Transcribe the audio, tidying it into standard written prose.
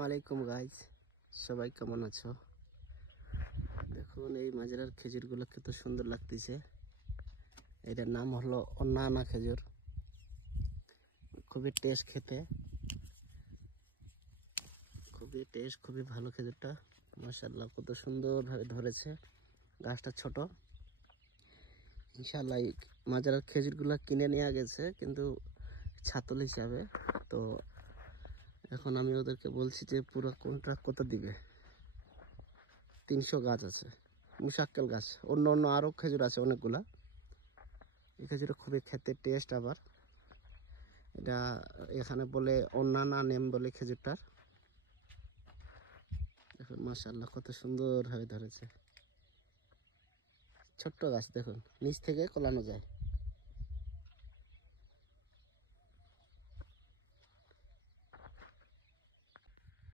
আসসালামু আলাইকুম গাইজ, সবাই কেমন আছো? দেখুন এই মাজরার খেজুরগুলো কত সুন্দর লাগতেছে। এটার নাম হলো অন্নানা খেজুর। খুবই টেস্ট খেতে, খুবই ভালো খেজুরটা। মাশাআল্লাহ কত সুন্দরভাবে ধরেছে। গাছটা ছোট। ইনশাআল্লাহ এই মাজরার খেজুরগুলো কিনে নেওয়া গেছে কিন্তু ছাতল হিসাবে। তো এখন আমি ওদেরকে বলছি যে পুরো কন্ট্রাক্ট কত দিবে। 300 গাছ আছে, মুশাক্কেল গাছ। অন্য আরও খেজুর আছে অনেকগুলা। এই খেজুরটা খুবই খেতে টেস্ট। আবার এটা এখানে বলে অন্যান্য নেম বলে খেজুরটার। দেখুন মাশাআল্লাহ কত সুন্দরভাবে ধরেছে। ছোট্ট গাছ, দেখুন নিচ থেকে কোলানো যায়।